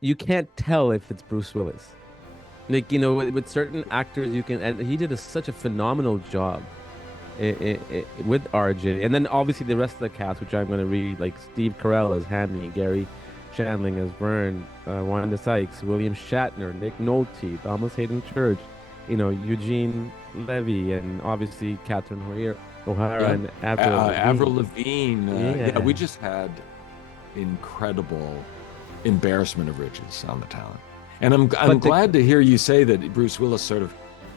you can't tell if it's Bruce Willis. Like, with certain actors, you can, and he did such a phenomenal job with RJ. And then obviously the rest of the cast, which I'm going to read, like Steve Carell as Hammy, Gary Shandling as Vern, Wanda Sykes, William Shatner, Nick Nolte, Thomas Hayden Church, Eugene Levy, and obviously Catherine O'Hara Yep. and Avril Avril Lavigne. Lavigne. Yeah, we Yeah. just had incredible embarrassment of riches on the talent. And I'm But the glad to hear you say that Bruce Willis sort of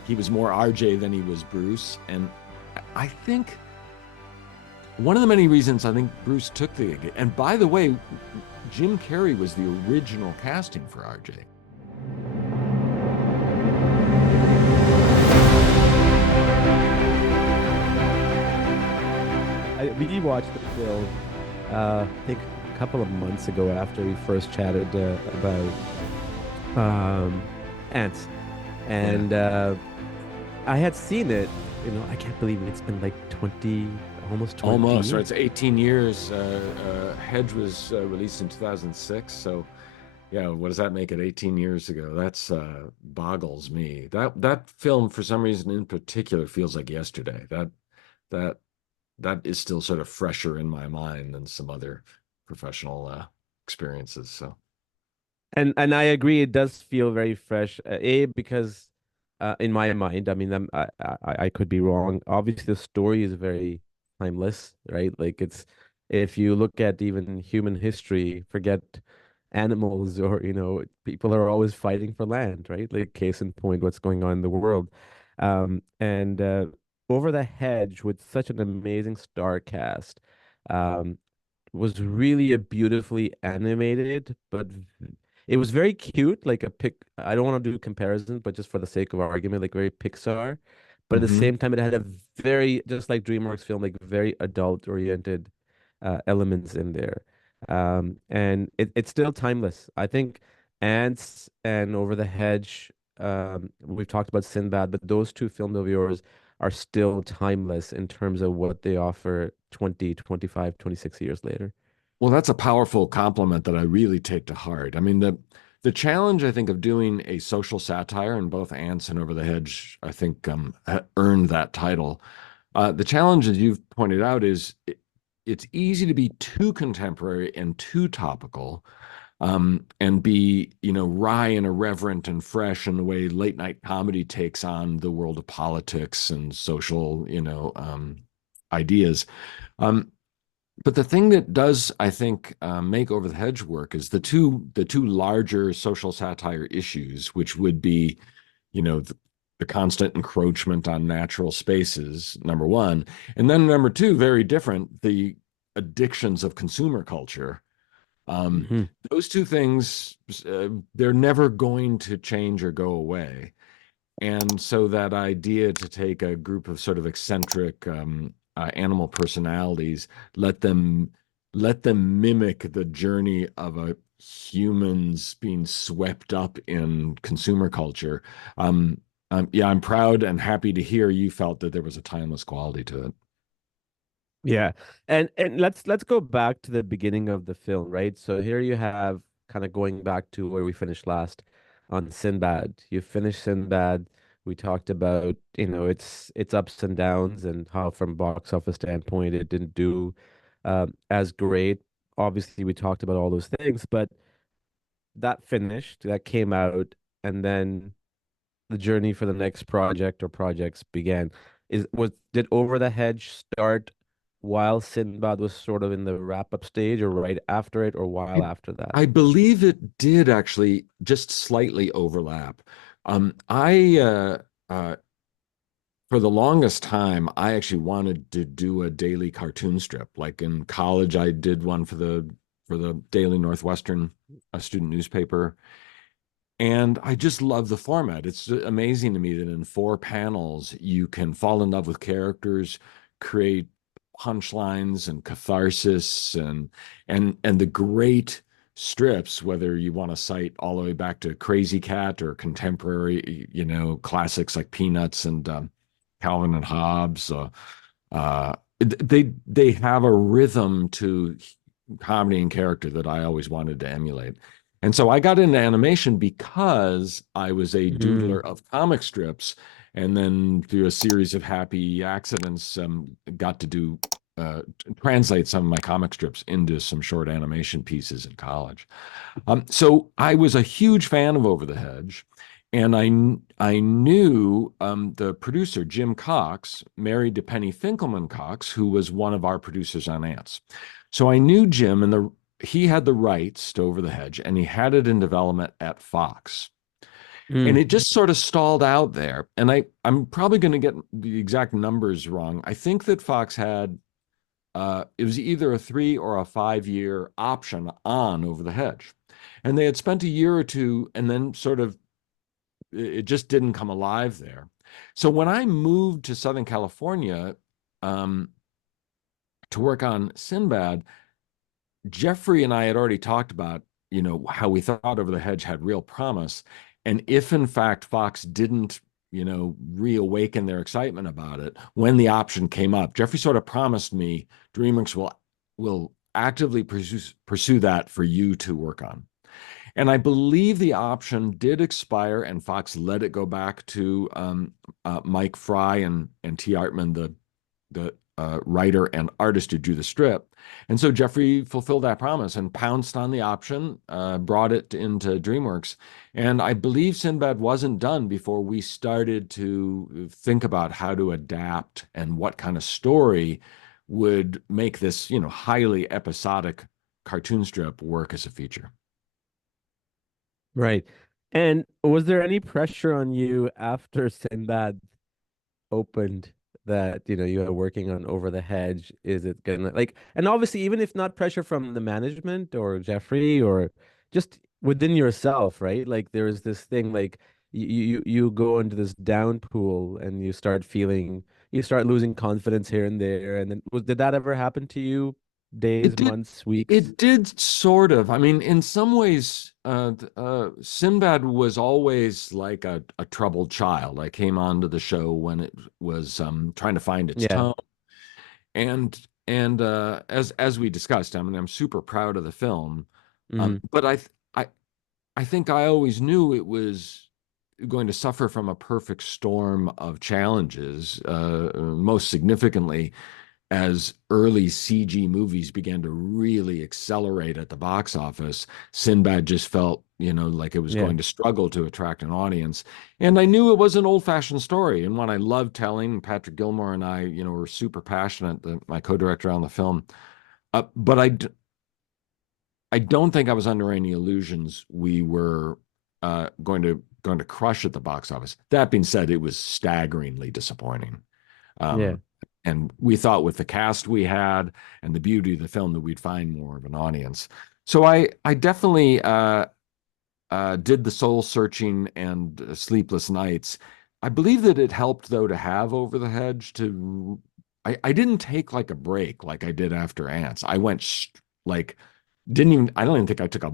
he was more RJ than he was Bruce. And I think one of the many reasons I think Bruce took the gig, and by the way, Jim Carrey was the original casting for RJ. we watched the film, I think a couple of months ago after we first chatted about ants. Yeah. And I had seen it, I can't believe it's been like 20, almost 20 Almost, right? years. It's 18 years. Hedge was released in 2006. So, yeah, what does that make it 18 years ago? That's boggles me. That film, for some reason in particular, feels like yesterday. That that is still sort of fresher in my mind than some other professional experiences. So, And I agree, it does feel very fresh. Because in my mind, I mean, I could be wrong. Obviously, the story is very timeless, right? Like if you look at even human history, forget animals or people are always fighting for land, right? Like case in point, what's going on in the world. And Over the Hedge with such an amazing star cast. Um, was really a beautifully animated, but it was very cute, like a pic. I don't want to do comparisons, but just for the sake of argument, like very Pixar. But at the mhm. same time, it had a very, just like DreamWorks film, like very adult oriented elements in there. And it's still timeless. I think Ants and Over the Hedge, we've talked about Sinbad, but those two films of yours are still timeless in terms of what they offer 20, 25, 26 years later. Well, that's a powerful compliment that I really take to heart. I mean, the challenge I think of doing a social satire, and both Ants and Over the Hedge, I think earned that title. The challenge, as you've pointed out, is it's easy to be too contemporary and too topical, and be, wry and irreverent and fresh in the way late night comedy takes on the world of politics and social, ideas. Um, but the thing that does, I think, make Over the Hedge work is the two larger social satire issues, which would be, the constant encroachment on natural spaces, number one, and then number two, very different, the addictions of consumer culture. Um, Hmm. those two things, they're never going to change or go away. And so that idea to take a group of sort of eccentric animal personalities, let them let them mimic the journey of a humans being swept up in consumer culture. Um, yeah, I'm proud and happy to hear you felt that there was a timeless quality to it. Yeah. And let's go back to the beginning of the film, right? So here you have kind of going back to where we finished last on Sinbad. You finished Sinbad. We talked about, its ups and downs and how from box office standpoint it didn't do as great. Obviously, we talked about all those things, but that finished, that came out, and then the journey for the next project or projects began. Did Over the Hedge start while Sinbad was sort of in the wrap-up stage, or right after it, or while I, after that? I believe it did actually just slightly overlap. I For the longest time, I actually wanted to do a daily cartoon strip. Like in college, I did one for the Daily Northwestern, a student newspaper, and I just love the format. It's amazing to me that in 4 panels you can fall in love with characters, create punchlines and catharsis, and the great strips, whether you want to cite all the way back to Crazy Cat or contemporary, classics like Peanuts and Calvin and Hobbes. They have a rhythm to comedy and character that I always wanted to emulate. And so I got into animation because I was a Mm, doodler of comic strips, and then through a series of happy accidents, got to do translate some of my comic strips into some short animation pieces in college. So I was a huge fan of Over the Hedge, and I knew the producer Jim Cox, married to Penny Finkelman Cox, who was one of our producers on Ants. So I knew Jim, and he had the rights to Over the Hedge, and he had it in development at Fox. And mm, it just sort of stalled out there. And I'm probably going to get the exact numbers wrong. I think that Fox had it was either a 3 or a 5 year option on Over the Hedge. And they had spent a year or two and then sort of it just didn't come alive there. So when I moved to Southern California um, to work on Sinbad, Jeffrey and I had already talked about, how we thought Over the Hedge had real promise. And if in fact Fox didn't, reawaken their excitement about it, when the option came up, Jeffrey sort of promised me DreamWorks will actively pursue that for you to work on. And I believe the option did expire, and Fox let it go back to Mike Fry and T. Artman, the writer and artist who drew the strip. And so Jeffrey fulfilled that promise and pounced on the option, brought it into DreamWorks. And I believe Sinbad wasn't done before we started to think about how to adapt and what kind of story would make this, highly episodic cartoon strip work as a feature. right. And was there any pressure on you after Sinbad opened that, you are working on Over the Hedge? Is it gonna like, and obviously, even if not pressure from the management or Jeffrey or just within yourself, right? Like there is this thing like you go into this down pool and you start losing confidence here and there. And then did that ever happen to you? It Days, did. months, weeks? It did sort of. I mean, in some ways, Sinbad was always like a troubled child. I came onto the show when it was trying to find its Yeah. tone, and as we discussed, I mean, I'm super proud of the film, Mm, but I I think I always knew it was going to suffer from a perfect storm of challenges. Most significantly, as early CG movies began to really accelerate at the box office, Sinbad just felt, like it was yeah. going to struggle to attract an audience. And I knew it was an old-fashioned story and one I loved telling. Patrick Gilmore and I, were super passionate, my co-director on the film. But I don't think I was under any illusions we were going to crush at the box office. That being said, it was staggeringly disappointing. Yeah. Um, and we thought with the cast we had and the beauty of the film that we'd find more of an audience. So I definitely did the soul searching and sleepless nights. I believe that it helped though to have Over the Hedge to. I didn't take like a break like I did after Ants. I went like didn't even I don't even think I took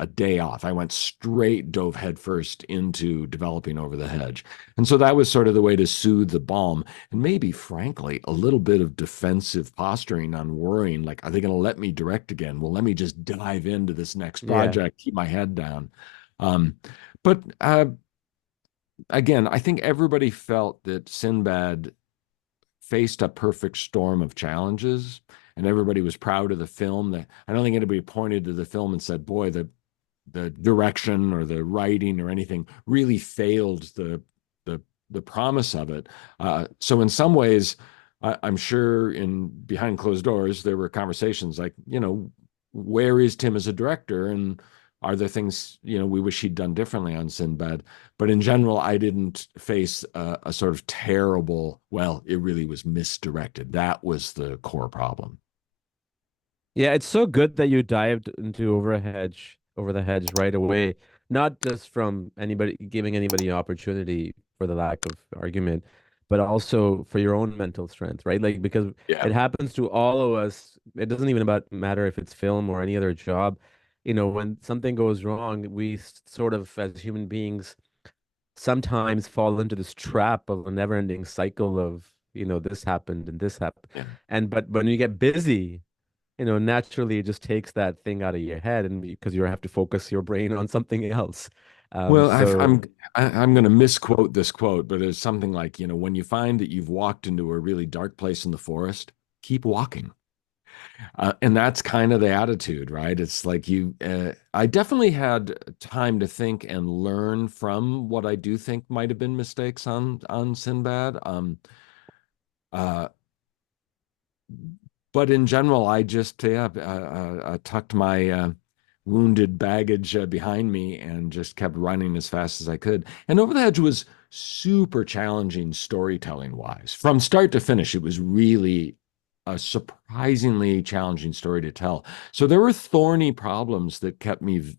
a day off. I went straight dove headfirst into developing Over the Hedge. And so that was sort of the way to soothe the balm and maybe frankly a little bit of defensive posturing on worrying like are they going to let me direct again? Well, let me just dive into this next Yeah. project, keep my head down. Um, but again, I think everybody felt that Sinbad faced a perfect storm of challenges, and everybody was proud of the film. That I don't think anybody pointed to the film and said, "Boy, the direction or the writing or anything really failed the the promise of it." So in some ways, I'm sure in behind closed doors there were conversations like, where is Tim as a director, and are there things we wish he'd done differently on Sinbad? But in general, I didn't face a sort of terrible. Well, it really was misdirected. That was the core problem. Yeah, it's so good that you dived into over the hedge right away, not just from anybody giving anybody an opportunity for the lack of argument, but also for your own mental strength, right? Like because Yeah, it happens to all of us. It doesn't even about matter if it's film or any other job. When something goes wrong, we sort of as human beings sometimes fall into this trap of a never-ending cycle of, this happened and this happened. yeah, And but when you get busy, naturally it just takes that thing out of your head, and because you have to focus your brain on something else. Well, So I'm going to misquote this quote, but it's something like, when you find that you've walked into a really dark place in the forest, keep walking. And that's kind of the attitude, right? It's like I definitely had time to think and learn from what I do think might have been mistakes on Sinbad. Uh, but in general, I just tucked my wounded baggage behind me and just kept running as fast as I could. And Over the Hedge was super challenging storytelling wise. From start to finish, it was really a surprisingly challenging story to tell. So there were thorny problems that kept me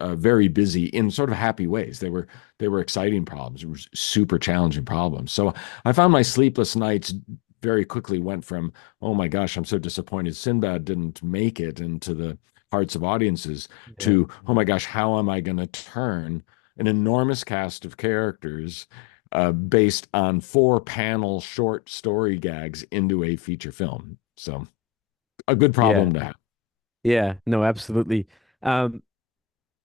very busy in sort of happy ways. They were exciting problems. It was super challenging problems. So I found my sleepless nights very quickly went from, oh my gosh, I'm so disappointed Sinbad didn't make it into the hearts of audiences, yeah, to, oh my gosh, how am I going to turn an enormous cast of characters based on 4 panel short story gags into a feature film? So a good yeah, problem to have. yeah. No, absolutely. Um,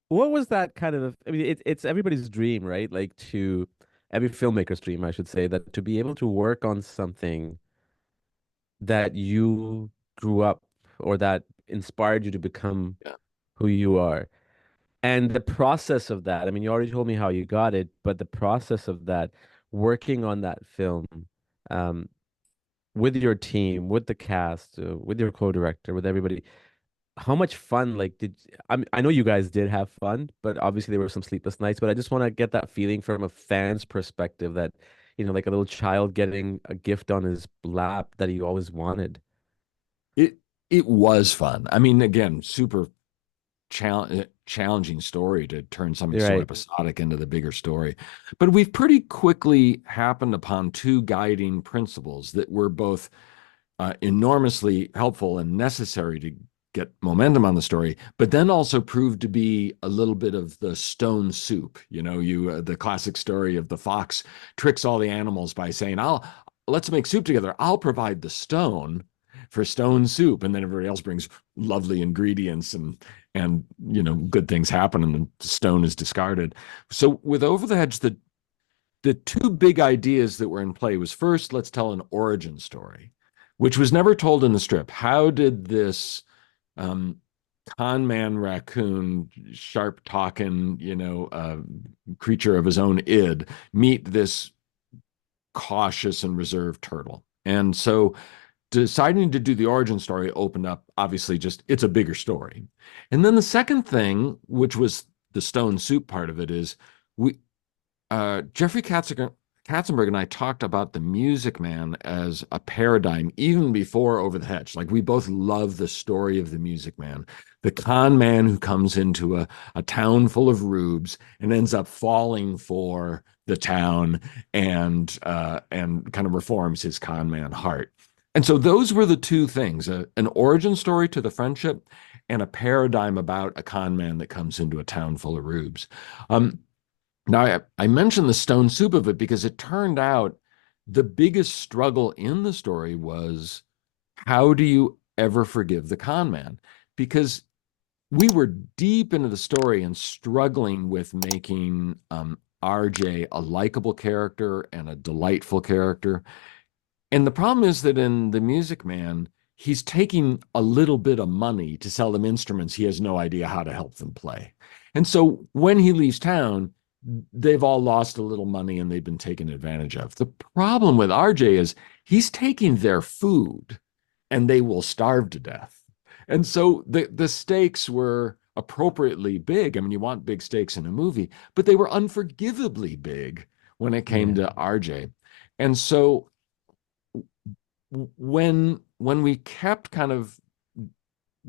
what was that kind of? I mean, it's everybody's dream, right? Like to every filmmaker's dream, I should say, that to be able to work on something that you grew up or that inspired you to become Yeah. who you are. And the process of that, I mean, you already told me how you got it, but the process of that, working on that film, um, with your team, with the cast, with your co-director, with everybody, how much fun, like, I know you guys did have fun, but obviously there were some sleepless nights, but I just want to get that feeling from a fan's perspective that, like a little child getting a gift on his lap that he always wanted. It it was fun. I mean, again, super challenging story to turn something so Right. episodic into the bigger story. But we've pretty quickly happened upon two guiding principles that were both enormously helpful and necessary to get momentum on the story, but then also proved to be a little bit of the stone soup. You the classic story of the fox tricks all the animals by saying, "I'll let's make soup together. I'll provide the stone for stone soup," and then everybody else brings lovely ingredients and good things happen, and the stone is discarded. So with Over the Hedge, the two big ideas that were in play was, first, let's tell an origin story, which was never told in the strip. How did this um, con man raccoon, sharp talking, creature of his own id, meet this cautious and reserved turtle? And so deciding to do the origin story opened up, obviously, just it's a bigger story. And then the second thing, which was the stone soup part of it, is we Jeffrey Katzenberg and I talked about the Music Man as a paradigm even before Over the Hedge. Like, we both love the story of the Music Man, the con man who comes into a town full of rubes and ends up falling for the town and kind of reforms his con man heart. And so those were the two things: an origin story to the friendship and a paradigm about a con man that comes into a town full of rubes. Um, Now, I mentioned the stone soup of it because it turned out the biggest struggle in the story was, how do you ever forgive the con man? Because we were deep into the story and struggling with making RJ a likable character and a delightful character. And the problem is that in The Music Man, he's taking a little bit of money to sell them instruments he has no idea how to help them play. And so when he leaves town, they've all lost a little money and they've been taken advantage of. The problem with RJ is he's taking their food and they will starve to death. And so the stakes were appropriately big. I mean, you want big stakes in a movie, but they were unforgivably big when it came Yeah. to RJ. And so when we kept kind of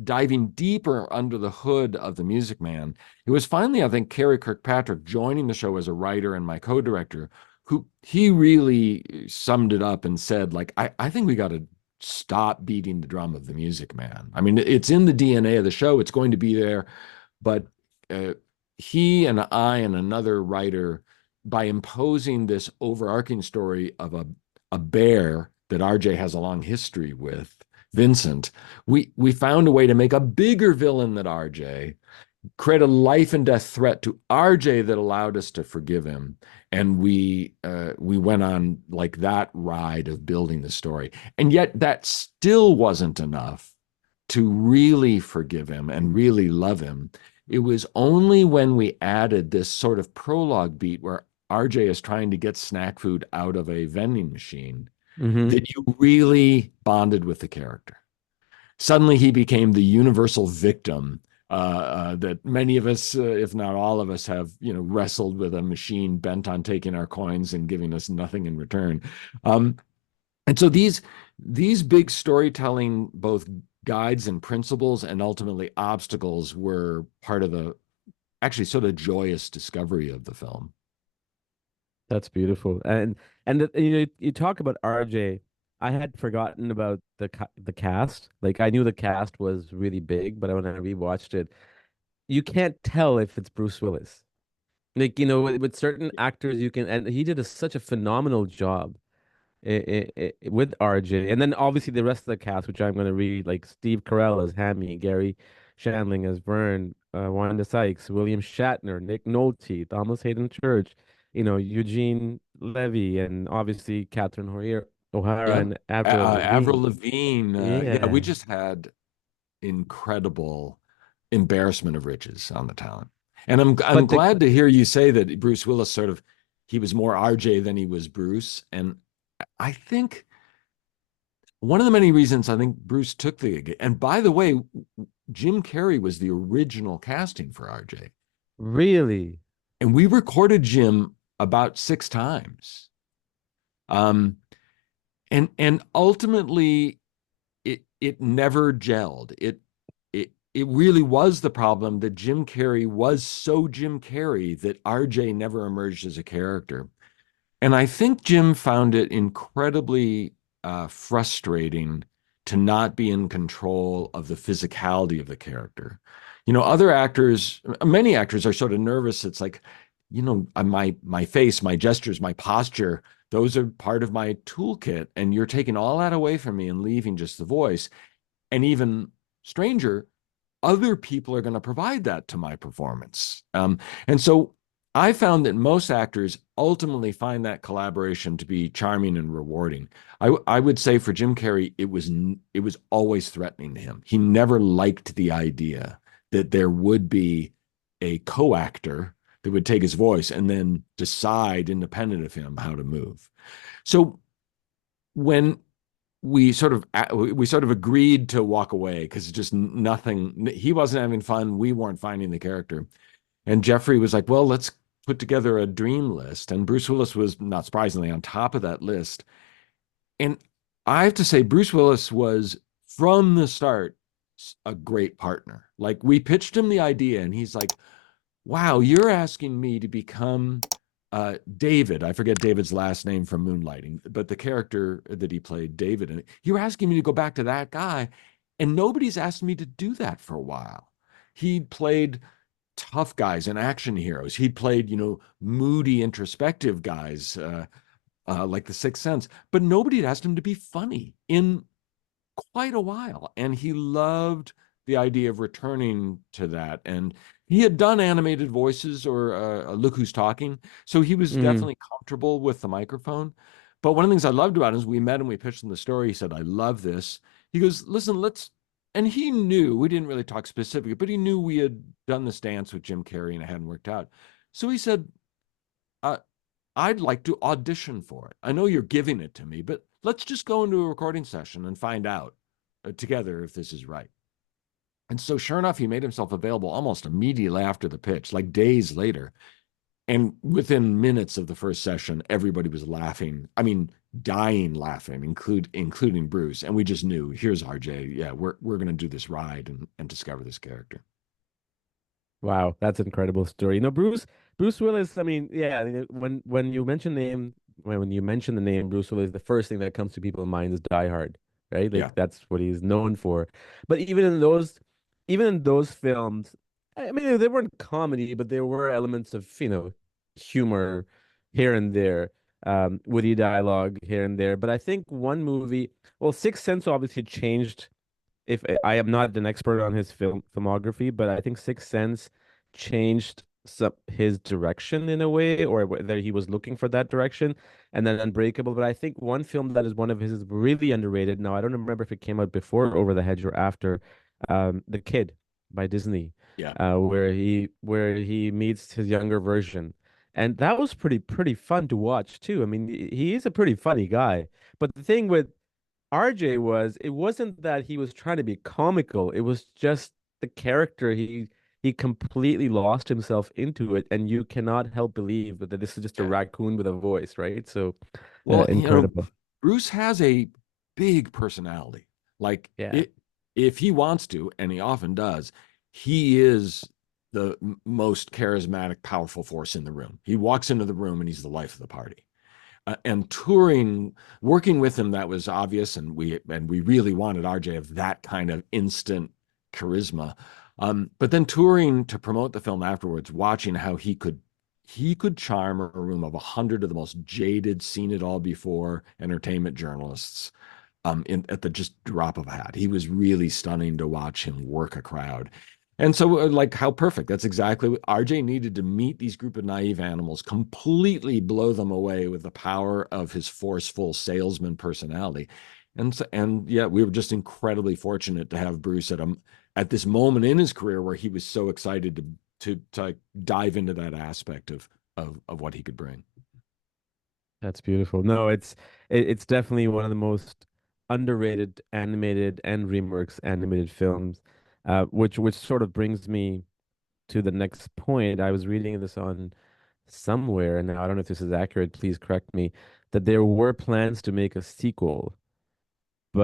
diving deeper under the hood of The Music Man, it was finally, I think, Carrie Kirkpatrick joining the show as a writer and my co-director, who he really summed it up and said, like, I think we got to stop beating the drum of The Music Man. I mean, it's in the DNA of the show. It's going to be there. But he and I and another writer, by imposing this overarching story of a bear that RJ has a long history with, Vincent, we found a way to make a bigger villain than RJ, create a life and death threat to RJ that allowed us to forgive him. And we went on like that ride of building the story. And yet that still wasn't enough to really forgive him and really love him. It was only when we added this sort of prologue beat where RJ is trying to get snack food out of a vending machine Hmm. that you really bonded with the character. Suddenly he became the universal victim that many of us, if not all of us, have wrestled with a machine bent on taking our coins and giving us nothing in return. Um, and so these big storytelling, both guides and principles, and ultimately obstacles, were part of the actually sort of joyous discovery of the film. That's beautiful. And you talk about RJ. I had forgotten about the cast. Like I knew the cast was really big, but when I rewatched it, you can't tell if it's Bruce Willis. Like, with certain actors, you can, and he did such a phenomenal job with RJ. And then obviously the rest of the cast, which I'm going to read, like Steve Carell as Hammy, Gary Shandling as Vern, Wanda Sykes, William Shatner, Nick Nolte, Thomas Hayden Church, Eugene Levy, and obviously Catherine O'Hara Yeah. and Avril Avril Lavigne. Lavigne. Yeah, we Yeah. just had incredible embarrassment of riches on the talent. And I'm But the glad to hear you say that Bruce Willis sort of he was more RJ than he was Bruce. And I think one of the many reasons I think Bruce took the gig, and by the way, Jim Carrey was the original casting for RJ. really, And we recorded Jim about 6 times. Um, and ultimately it never gelled. It really was the problem that Jim Carrey was so Jim Carrey that RJ never emerged as a character. And I think Jim found it incredibly frustrating to not be in control of the physicality of the character. Other actors, many actors are sort of nervous. It's like, my face, my gestures, my posture, those are part of my toolkit, and you're taking all that away from me and leaving just the voice. And even stranger, other people are going to provide that to my performance. And so I found that most actors ultimately find that collaboration to be charming and rewarding. I would say for Jim Carrey, it was always threatening to him. He never liked the idea that there would be a co-actor that would take his voice and then decide independent of him how to move. So when we sort of agreed to walk away because just nothing, he wasn't having fun, we weren't finding the character, and Jeffrey was like, well, let's put together a dream list, and Bruce Willis was not surprisingly on top of that list. And I have to say Bruce Willis was from the start a great partner. Like we pitched him the idea and he's like, wow, you're asking me to become David. I forget David's last name from Moonlighting, but the character that he played, David, and you're asking me to go back to that guy. And nobody's asked me to do that for a while. He played tough guys and action heroes. He played, moody, introspective guys like The Sixth Sense, but nobody had asked him to be funny in quite a while. And he loved the idea of returning to that. And he had done animated voices or Look Who's Talking. So he was mm, definitely comfortable with the microphone. But one of the things I loved about him is we met and we pitched him the story. He said, I love this. He goes, listen, and he knew, we didn't really talk specifically, but he knew we had done this dance with Jim Carrey and it hadn't worked out. So he said, uh, I'd like to audition for it. I know you're giving it to me, but let's just go into a recording session and find out together if this is right. And so, sure enough, he made himself available almost immediately after the pitch, like days later. And within minutes of the first session, everybody was laughing. I mean, dying laughing, including Bruce. And we just knew, here's RJ. Yeah, we're going to do this ride and discover this character. wow, that's an incredible story. Bruce Willis. I mean, yeah, when you mention the name, when you mention the name Bruce Willis, the first thing that comes to people's mind is Die Hard, right? Yeah. Like that's what he's known for. But even in those films, I mean, they weren't comedy, but there were elements of humor here and there. witty dialogue here and there. But I think one movie, well, Sixth Sense obviously changed. If I am not an expert on his filmography, but I think Sixth Sense changed his direction in a way, or whether he was looking for that direction, and then Unbreakable. But I think one film that is one of his is really underrated. Now I don't remember if it came out before Over the Hedge or after, The Kid by Disney, Yeah. where he meets his younger version. And that was pretty fun to watch too. I mean, he is a pretty funny guy. But the thing with RJ was it wasn't that he was trying to be comical. It was just the character. He completely lost himself into it, and you cannot help believe that this is just a Yeah. raccoon with a voice, right? So Well, incredible. Bruce has a big personality. Like Yeah. if he wants to, and he often does, he is the most charismatic, powerful force in the room. He walks into the room and he's the life of the party. And touring, working with him, that was obvious, and we really wanted RJ of that kind of instant charisma. But then touring to promote the film afterwards, watching how he could charm a room of 100 of the most jaded, seen it all before entertainment journalists at the just drop of a hat. He was really stunning to watch him work a crowd. And so, like, how perfect. That's exactly what RJ needed to meet these group of naive animals, completely blow them away with the power of his forceful salesman personality. And yeah, we were just incredibly fortunate to have Bruce at this moment in his career where he was so excited to like, dive into that aspect of what he could bring. That's beautiful. No, it's definitely one of the most underrated animated and DreamWorks animated films, which sort of brings me to the next point. I was reading this on somewhere, and now I don't know if this is accurate. Please correct me. That there were plans to make a sequel,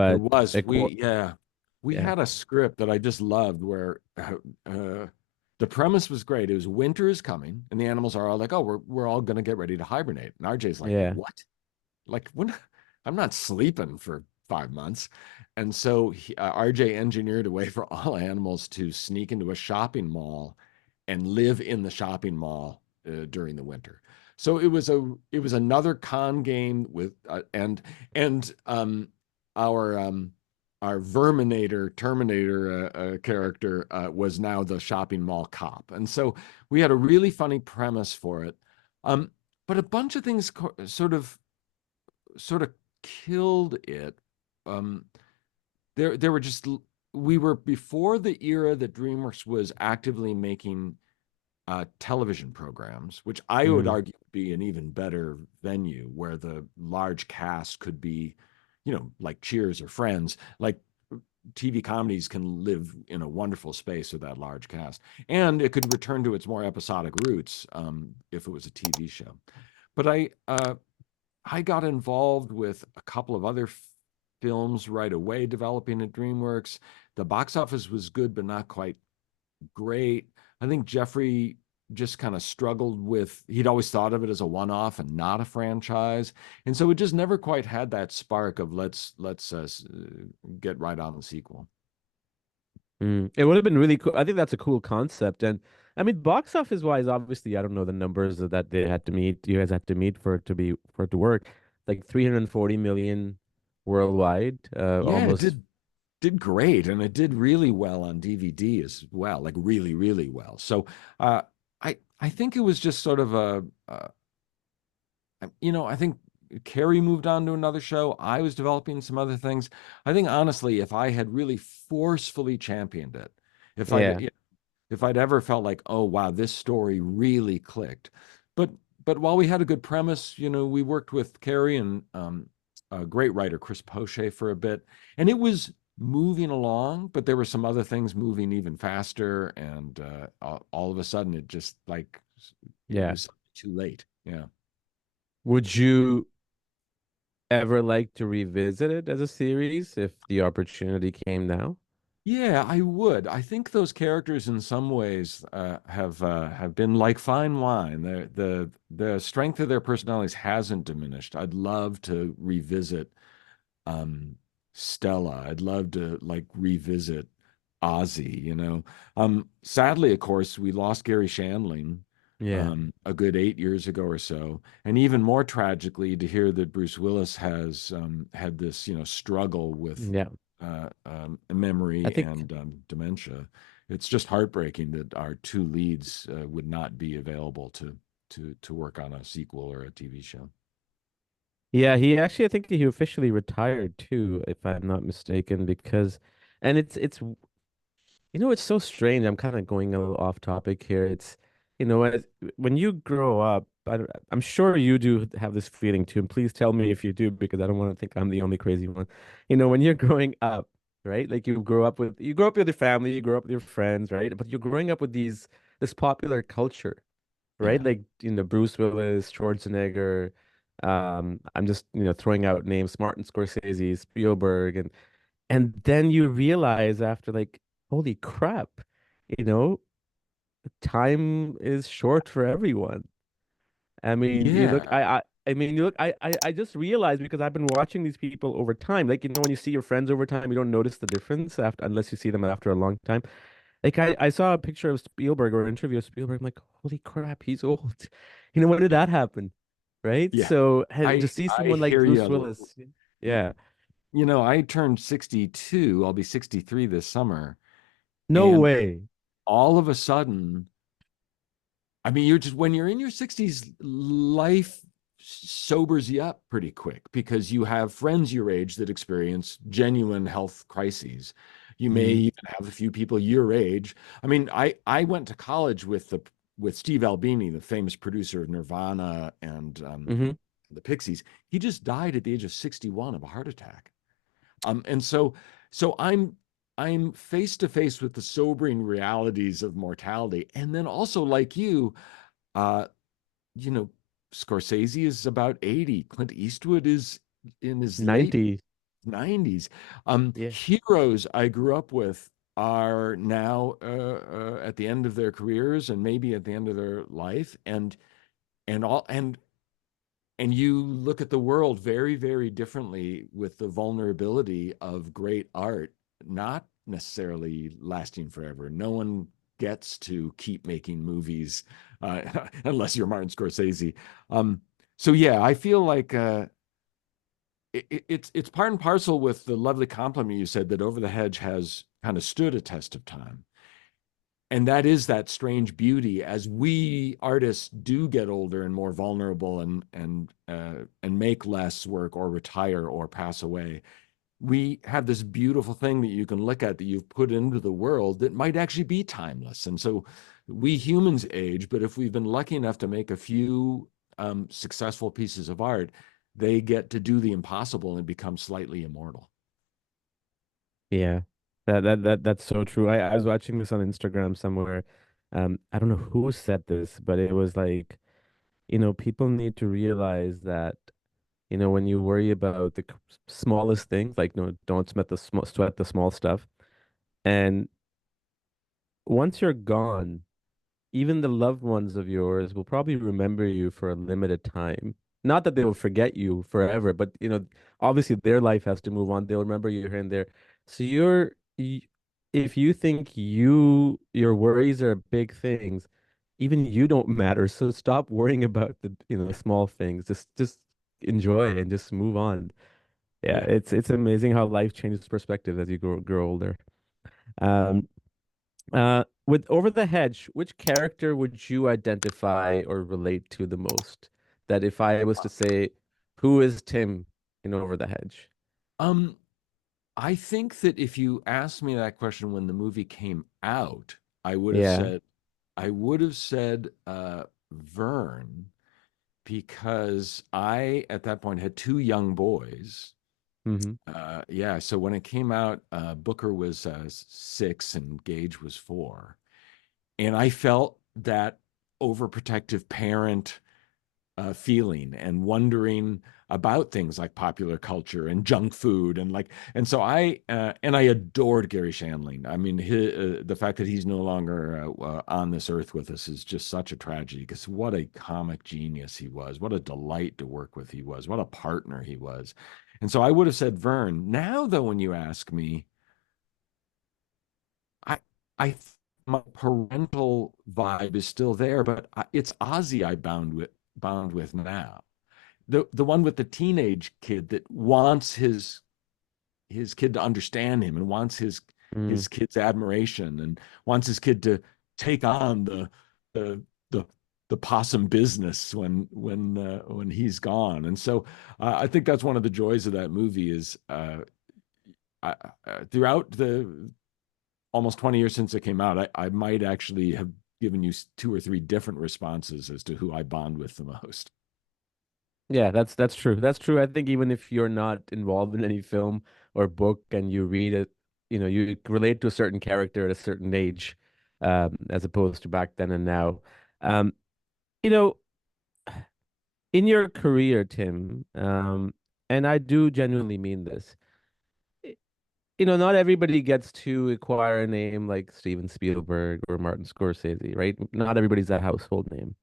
There but was acco- we yeah, had a script that I just loved where the premise was great. It was winter is coming, and the animals are all like, "Oh, we're all gonna get ready to hibernate." And RJ's like, yeah, "What? Like when? I'm not sleeping for 5 months." And so RJ engineered a way for all animals to sneak into a shopping mall and live in the shopping mall during the winter. So it was another con game with and our our Verminator Terminator character was now the shopping mall cop, and so we had a really funny premise for it. Um, but a bunch of things sort of killed it. Um, there were just we were before the era that DreamWorks was actively making television programs, which I would mm, argue would be an even better venue where the large cast could be, like Cheers or Friends. Like TV comedies can live in a wonderful space with that large cast, and it could return to its more episodic roots if it was a TV show. But I got involved with a couple of other films right away developing at DreamWorks. The box office was good, but not quite great. I think Jeffrey just kind of struggled with, he'd always thought of it as a one-off and not a franchise. And so it just never quite had that spark of let's get right on the sequel. It would have been really cool. I think that's a cool concept, and I mean, box office wise, obviously, I don't know the numbers that they had to meet. You guys had to meet for it to work, like 340 million worldwide, Yeah, it almost. did great, and it did really well on DVD as well, like really, really well. So uh I think it was just sort of I think Carrie moved on to another show. I was developing some other things. I think honestly, if I had really forcefully championed it, if I'd Yeah, you know, if I'd ever felt like, oh wow, this story really clicked. But but while we had a good premise, we worked with Carrie and a great writer, Chris Poche, for a bit, and it was moving along, but there were some other things moving even faster, and all of a sudden, it just like it yeah. was too late. Yeah. Would you ever like to revisit it as a series if the opportunity came now? Yeah, I would. I think those characters, in some ways, have been like fine wine. The strength of their personalities hasn't diminished. I'd love to revisit um, Stella. I'd love to like revisit Ozzy. Sadly, of course, we lost Gary Shandling Yeah. a good 8 years ago or so. And even more tragically, to hear that Bruce Willis has had this, struggle with Yeah. I memory think and dementia. It's just heartbreaking that our two leads would not be available to work on a sequel or a TV show. yeah, he actually I think he officially retired too, if I'm not mistaken, because and it's it's so strange. I'm kind of going a little off topic here. It's, when you grow up, I'm sure you do have this feeling too. And please tell me if you do, because I don't want to think I'm the only crazy one. When you're growing up, right? Like you grow up with your family, you grow up with your friends, right? But you're growing up with this popular culture, right? Yeah. Like, Bruce Willis, Schwarzenegger. I'm just, throwing out names, Martin Scorsese, Spielberg, and then you realize after like, holy crap, you know, time is short for everyone. I mean, you look, Yeah. I mean, you look, I just realized because I've been watching these people over time. Like, when you see your friends over time, you don't notice the difference after unless you see them after a long time. Like I saw a picture of Spielberg or an interview of Spielberg. I'm like, holy crap, he's old. When did that happen? Right? Yeah. So, and to see I someone like hear Bruce you. Willis, yeah, I turned 62. I'll be 63 this summer. no And way. all of a sudden, I mean, when you're in your 60s, life sobers you up pretty quick because you have friends your age that experience genuine health crises. You may Mm, even have a few people your age. I mean, I went to college with Steve Albini, the famous producer of Nirvana and hmm. the Pixies. He just died at the age of 61 of a heart attack. And so I'm face to face with the sobering realities of mortality. And then also, like uh, you know, Scorsese is about 80. Clint Eastwood is in his late 90. 90s. Yeah. Heroes I grew up with are now at the end of their careers and maybe at the end of their life, and all and you look at the world very, very differently with the vulnerability of great art not necessarily lasting forever. No one gets to keep making movies uh, unless you're Martin Scorsese. Um, so yeah, I feel like it's part and parcel with the lovely compliment you said that Over the Hedge has kind of stood a test of time. And that is that strange beauty as we artists do get older and more vulnerable and make less work or retire or pass away. We have this beautiful thing that you can look at that you've put into the world that might actually be timeless. And so we humans age, but if we've been lucky enough to make a few successful pieces of art, they get to do the impossible and become slightly immortal. Yeah. That's so true. I was watching this on Instagram somewhere. I don't know who said this, but it was like, people need to realize that, when you worry about the smallest things, like, don't sweat the small stuff. And once you're gone, even the loved ones of yours will probably remember you for a limited time. Not that they will forget you forever, but obviously their life has to move on. They'll remember you here and there. So if you think your worries are big things, even you don't matter. So stop worrying about the small things. Just enjoy and just move on. Yeah, Yeah. it's amazing how life changes perspective as you grow older. Um, with Over the Hedge, which character would you identify or relate to the most? That if I was to say, who is Tim in Over the Hedge? Um, I think that if you asked me that question when the movie came out, I would have Yeah. said I would have said Vern because I at that point had two young boys. Hmm. Yeah, so when it came out, Booker was 6 and Gage was 4, and I felt that overprotective parent feeling and wondering about things like popular culture and junk food and so I adored Gary Shandling. I mean, the fact that he's no longer on this earth with us is just such a tragedy because what a comic genius he was, what a delight to work with he was, what a partner he was. And so I would have said Vern. Now though, when you ask me, I I my parental vibe is still there, but it's Ozzy I bound with now. The one with the teenage kid that wants his kid to understand him and wants Mm. his kid's admiration and wants his kid to take on the the the possum business when he's gone. And so I think that's one of the joys of that movie is throughout the almost 20 years since it came out, I might actually have given you two or three different responses as to who I bond with the most. Yeah, that's true. That's true. I think even if you're not involved in any film or book and you read it, you relate to a certain character at a certain age, as opposed to back then and now. Um, you know, in your career, Tim, and I do genuinely mean this, i- not everybody gets to acquire a name like Steven Spielberg or Martin Scorsese, right? Not everybody's that household name.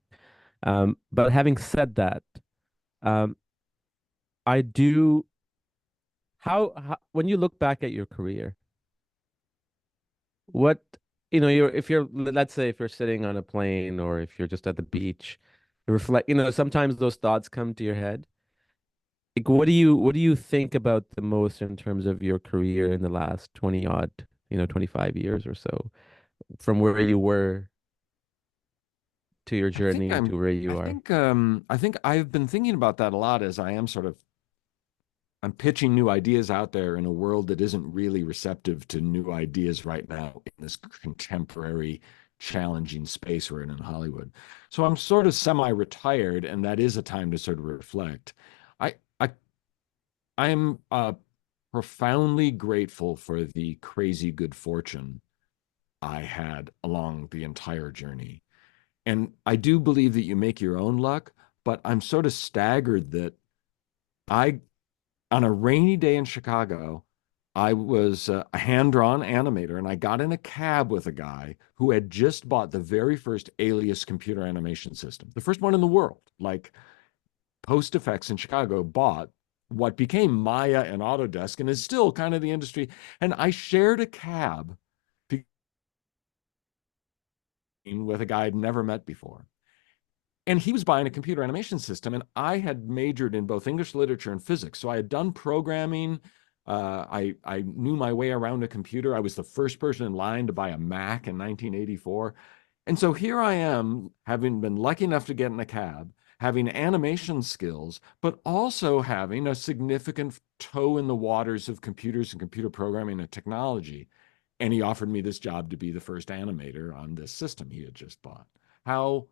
But having said that, um, I do. How when you look back at your career, what if you're let's say if you're sitting on a plane or if you're just at the beach, you reflect, sometimes those thoughts come to your head. Like what do you think about the most in terms of your career in the last 20 odd, 25 years or so, from where you were to your I think journey I'm to where you I are? think I think I've been thinking about that a lot as I am sort of I'm pitching new ideas out there in a world that isn't really receptive to new ideas right now in this contemporary challenging space we're in Hollywood. So I'm sort of semi-retired, and that is a time to sort of reflect. I I'm profoundly grateful for the crazy good fortune I had along the entire journey. And I do believe that you make your own luck, but I'm sort of staggered that I on a rainy day in Chicago, I was a hand-drawn animator, and I got in a cab with a guy who had just bought the very first Alias computer animation system, the first one in the world. Like Post Effects in Chicago bought what became Maya and Autodesk and is still kind of the industry. And I shared a cab with a guy I'd never met before. And he was buying a computer animation system, and I had majored in both English literature and physics, so I had done programming. I knew my way around a computer. I was the first person in line to buy a Mac in 1984, and so here I am, having been lucky enough to get in a cab, having animation skills, but also having a significant toe in the waters of computers and computer programming and technology. And he offered me this job to be the first animator on this system he had just bought. How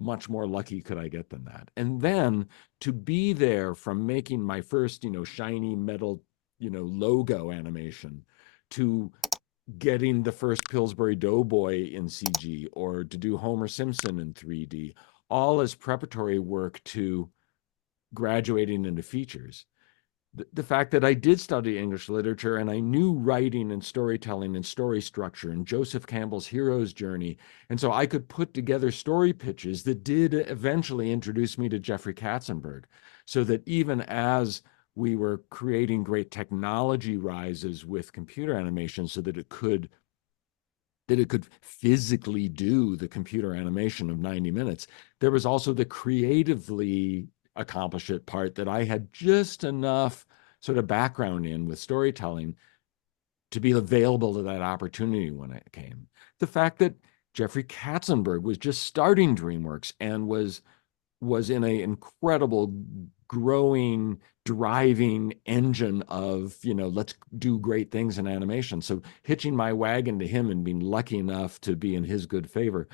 much more lucky could I get than that? And then to be there from making my first, shiny metal, logo animation to getting the first Pillsbury Doughboy in CG or to do Homer Simpson in 3D, all as preparatory work to graduating into features. The fact that I did study English literature and I knew writing and storytelling and story structure and Joseph Campbell's hero's journey. And so I could put together story pitches that did eventually introduce me to Jeffrey Katzenberg. So that even as we were creating great technology rises with computer animation so that it could physically do the computer animation of 90 minutes. There was also the creatively accomplish it part that I had just enough sort of background in with storytelling to be available to that opportunity when it came. The fact that Jeffrey Katzenberg was just starting DreamWorks and was in an incredible growing driving engine of let's do great things in animation. So hitching my wagon to him and being lucky enough to be in his good favor,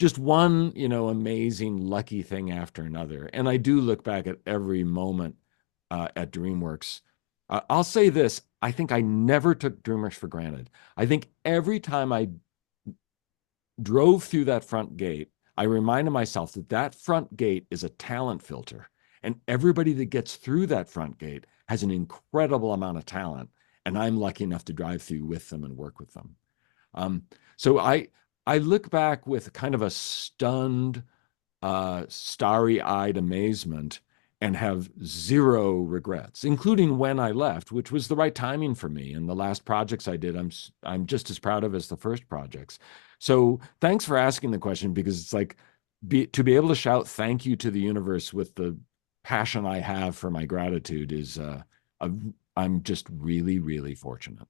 just one amazing lucky thing after another. And I do look back at every moment at DreamWorks. I'll say this: I think I never took DreamWorks for granted. I think every time I drove through that front gate, I reminded myself that that front gate is a talent filter. And everybody that gets through that front gate has an incredible amount of talent. And I'm lucky enough to drive through with them and work with them. Um, so I look back with kind of a stunned, starry-eyed amazement and have zero regrets, including when I left, which was the right timing for me. And the last projects I did, I'm just as proud of as the first projects. So thanks for asking the question because it's like to be able to shout thank you to the universe with the passion I have for my gratitude is a, I'm just really, really fortunate.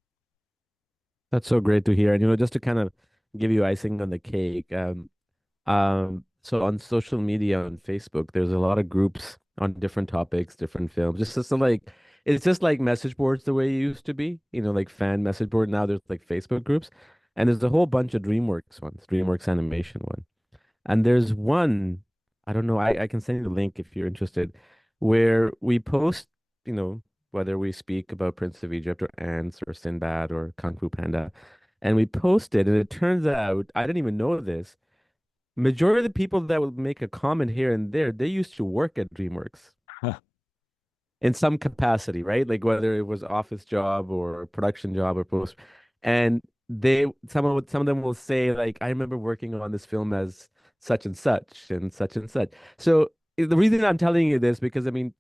That's so great to hear. And just to kind of give you icing on the cake, so on social media on Facebook, there's a lot of groups on different topics, different films. Just so like it's just like message boards the way it used to be, like fan message board. Now there's like Facebook groups, and there's a whole bunch of DreamWorks ones, DreamWorks animation one. And there's one, I don't know, I can send you the link if you're interested, where we post, whether we speak about Prince of Egypt or Ants or Sinbad or Kung Fu Panda, and we post it, and it turns out I didn't even know this. Majority of the people that will make a comment here and there, they used to work at DreamWorks in some capacity, right? Like whether it was office job or production job or post. And some of them will say like, I remember working on this film as such and such and such and such. So the reason I'm telling you this because I mean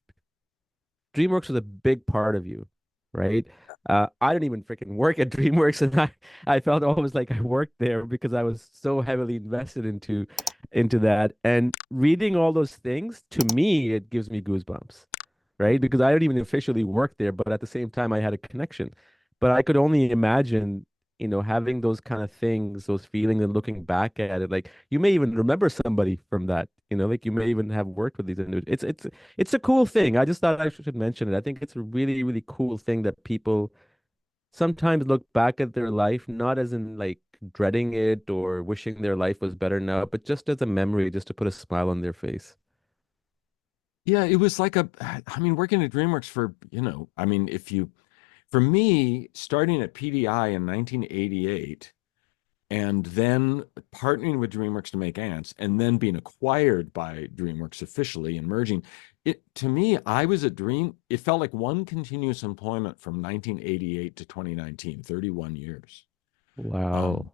DreamWorks was a big part of you, right? I didn't even freaking work at DreamWorks, and I felt always like I worked there because I was so heavily invested into that. And reading all those things, to me, it gives me goosebumps, right? Because I didn't even officially work there, but at the same time, I had a connection. But I could only imagine, having those kind of things, those feelings, and looking back at it, like you may even remember somebody from that, like you may even have worked with these individuals. It's a cool thing. I just thought I should mention it. I think it's a really, really cool thing that people sometimes look back at their life, not as in like dreading it or wishing their life was better now, but just as a memory, just to put a smile on their face. Yeah, it was like I mean, working at DreamWorks for, I mean, for me, starting at PDI in 1988 and then partnering with DreamWorks to make Ants and then being acquired by DreamWorks officially and merging, to me, it felt like one continuous employment from 1988 to 2019, 31 years. Um, Wow.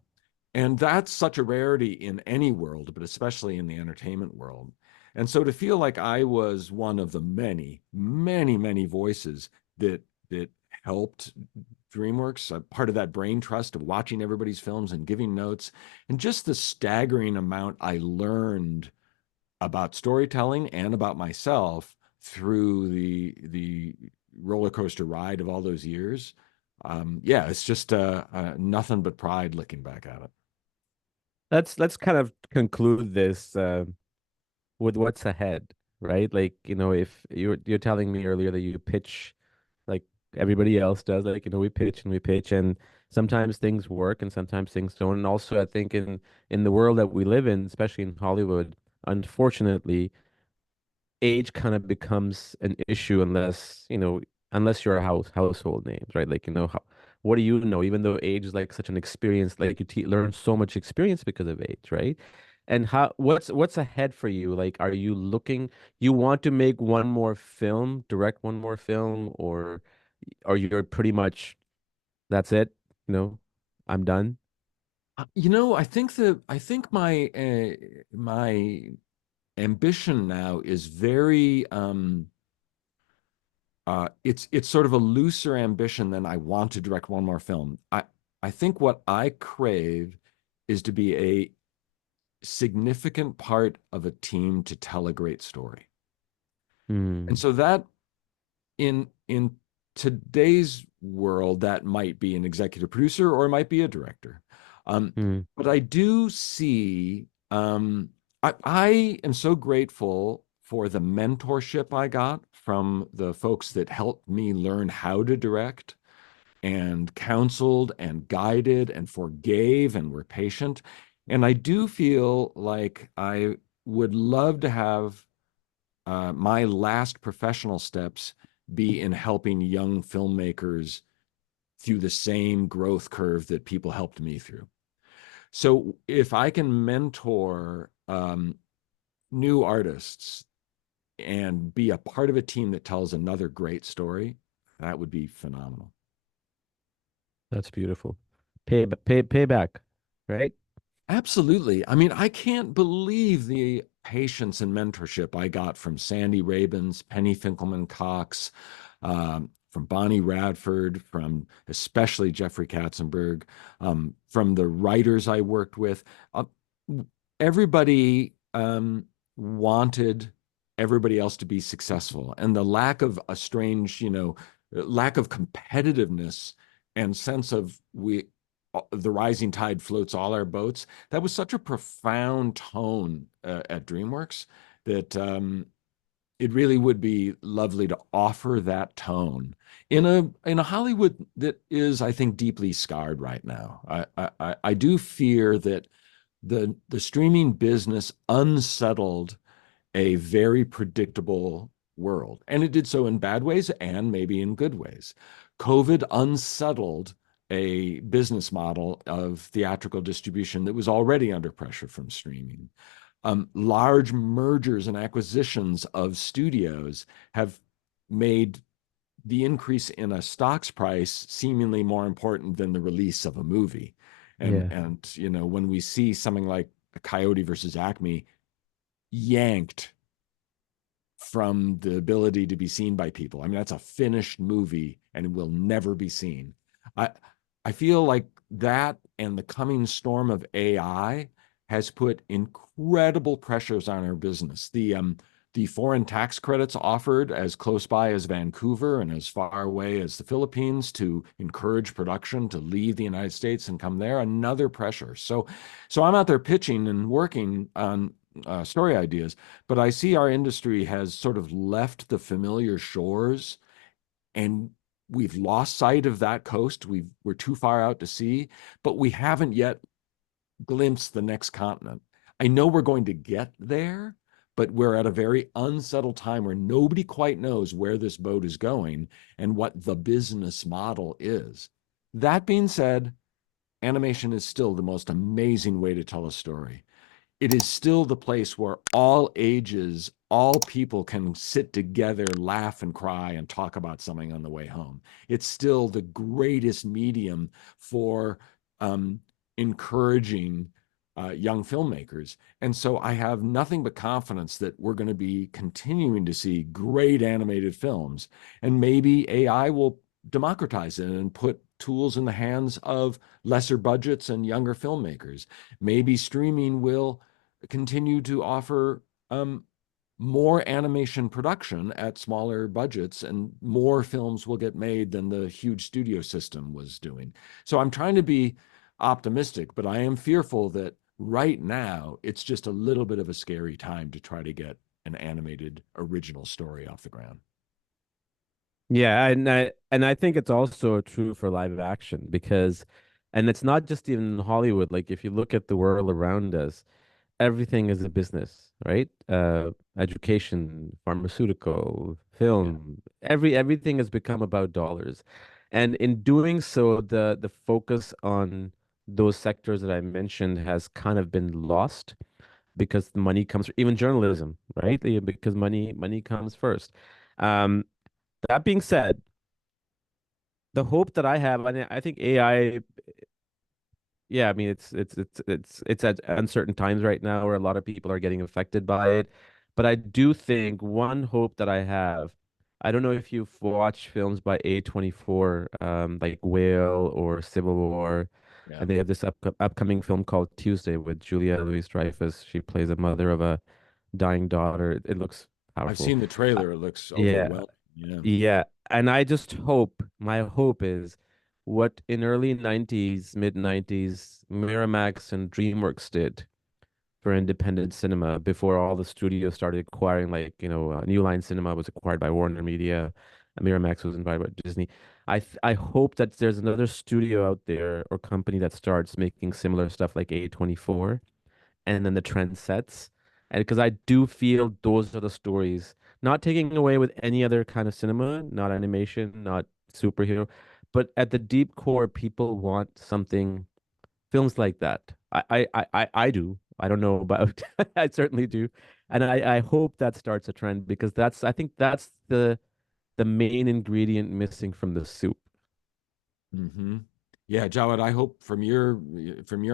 and that's such a rarity in any world, but especially in the entertainment world. And so to feel like I was one of the many, many, many voices that helped DreamWorks, part of that brain trust of watching everybody's films and giving notes, and just the staggering amount I learned about storytelling and about myself through the roller coaster ride of all those years. Yeah, it's just nothing but pride looking back at it. Let's kind of conclude this with what's ahead, right? Like, if you're telling me earlier that you pitch like everybody else does, like, we pitch and we pitch and sometimes things work and sometimes things don't. And also I think in the world that we live in, especially in Hollywood, unfortunately, age kind of becomes an issue unless you're a household names, right? Like, what do you know? Even though age is like such an experience, like you te learn so much experience because of age, right? And what's ahead for you? Like, are you looking, you want to make one more film, direct one more film, or you're pretty much that's it, I'm done? I think my ambition now is very it's sort of a looser ambition than I want to direct one more film. I think what I crave is to be a significant part of a team to tell a great story. And Hmm. so that in today's world, that might be an executive producer or it might be a director. Hmm. But I do see, I am so grateful for the mentorship I got from the folks that helped me learn how to direct and counseled and guided and forgave and were patient. And I do feel like I would love to have my last professional steps be in helping young filmmakers through the same growth curve that people helped me through. So if I can mentor new artists and be a part of a team that tells another great story, that would be phenomenal. That's beautiful. Payback, right? Absolutely. I mean, I can't believe the patience and mentorship I got from Sandy Rabins, Penny Finkelman Cox, from Bonnie Radford, from especially Jeffrey Katzenberg, from the writers I worked with. Everybody wanted everybody else to be successful, and the lack of a strange, lack of competitiveness and sense of the rising tide floats all our boats. That was such a profound tone at DreamWorks that it really would be lovely to offer that tone in a Hollywood that is, I think, deeply scarred right now. I do fear that the streaming business unsettled a very predictable world, and it did so in bad ways and maybe in good ways. COVID unsettled a business model of theatrical distribution that was already under pressure from streaming. Large mergers and acquisitions of studios have made the increase in a stock's price seemingly more important than the release of a movie. And Yeah. and when we see something like Coyote versus Acme yanked from the ability to be seen by people. I mean, that's a finished movie and it will never be seen. I I feel like that and the coming storm of AI has put incredible pressures on our business. The foreign tax credits offered as close by as Vancouver and as far away as the Philippines to encourage production to leave the United States and come there, another pressure. So I'm out there pitching and working on story ideas, but I see our industry has sort of left the familiar shores, and we've lost sight of that coast. We're too far out to sea, but we haven't yet glimpsed the next continent. I know we're going to get there, but we're at a very unsettled time where nobody quite knows where this boat is going and what the business model is. That being said, animation is still the most amazing way to tell a story. It is still the place where all ages, all people can sit together, laugh and cry and talk about something on the way home. It's still the greatest medium for encouraging young filmmakers. And so I have nothing but confidence that we're going to be continuing to see great animated films. And maybe AI will democratize it and put tools in the hands of lesser budgets and younger filmmakers. Maybe streaming will continue to offer more animation production at smaller budgets, and more films will get made than the huge studio system was doing. So I'm trying to be optimistic, but I am fearful that right now it's just a little bit of a scary time to try to get an animated original story off the ground. Yeah, and I think it's also true for live action because, and it's not just even Hollywood. Like if you look at the world around us, everything is a business, right? Education, pharmaceutical, Yeah. film, everything has become about dollars. And in doing so, the focus on those sectors that I mentioned has kind of been lost because the money comes, even journalism, right? Because money comes first. Um, that being said, the hope that I have, and I think AI, yeah, I mean it's at uncertain times right now where a lot of people are getting affected by it. But I do think one hope that I have, I don't know if you've watched films by A24, like Whale or Civil War, Yeah. and they have this upcoming film called Tuesday with Julia Louis-Dreyfus. She plays a mother of a dying daughter. It looks I've powerful. seen the Uh, trailer. It looks yeah, overwhelming. Yeah. yeah, and I just hope, my hope is what in early 90s, mid 90s, Miramax and DreamWorks did for independent cinema before all the studios started acquiring, like, New Line Cinema was acquired by Warner Media, and Miramax was invited by Disney. I hope that there's another studio out there or company that starts making similar stuff like A24, and then the trend sets. And because I do feel those are the stories, not taking away with any other kind of cinema, not animation, not superhero, but at the deep core, people want something, films like that. I do. I don't know about, I certainly do. And I hope that starts a trend because I think that's the main ingredient missing from the soup. Mm-hmm. Yeah, Jawed, I hope from your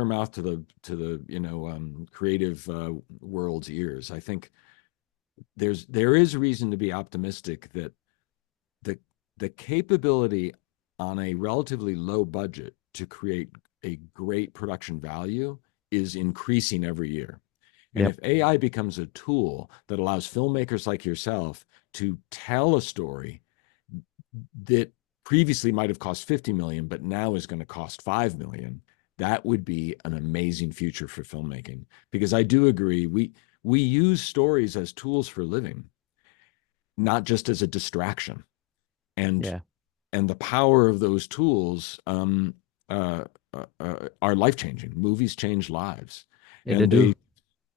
mouth to the creative world's ears, I think there is reason to be optimistic that the the capability on a relatively low budget to create a great production value is increasing every year. And Yep. if AI becomes a tool that allows filmmakers like yourself to tell a story that previously might have cost 50 million, but now is going to cost 5 million, that would be an amazing future for filmmaking. Because I do agree, we use stories as tools for living, not just as a distraction. And Yeah. and the power of those tools are life changing. Movies change lives, Yeah, they and do.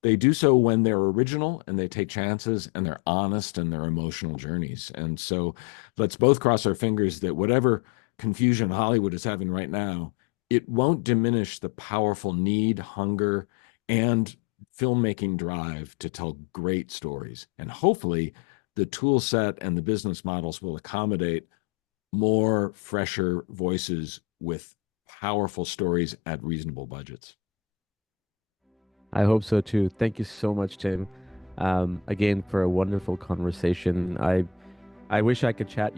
they do so when they're original and they take chances and they're honest and they're emotional journeys. And so let's both cross our fingers that whatever confusion Hollywood is having right now, it won't diminish the powerful need, hunger, and filmmaking drive to tell great stories. And hopefully the tool set and the business models will accommodate more fresher voices with powerful stories at reasonable budgets. I hope so too. Thank you so much, Tim. Again, for a wonderful conversation. I wish I could chat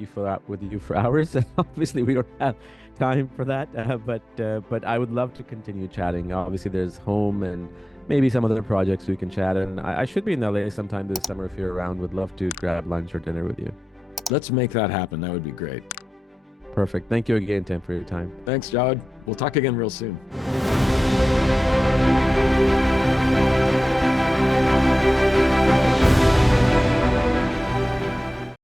with you for hours. Obviously, we don't have time for that. But I would love to continue chatting. Obviously, there's home and maybe some other projects we can chat. And I should be in LA sometime this summer if you're around. Would love to grab lunch or dinner with you. Let's make that happen. That would be great. Perfect. Thank you again, Tim, for your time. Thanks, Jawad. We'll talk again real soon.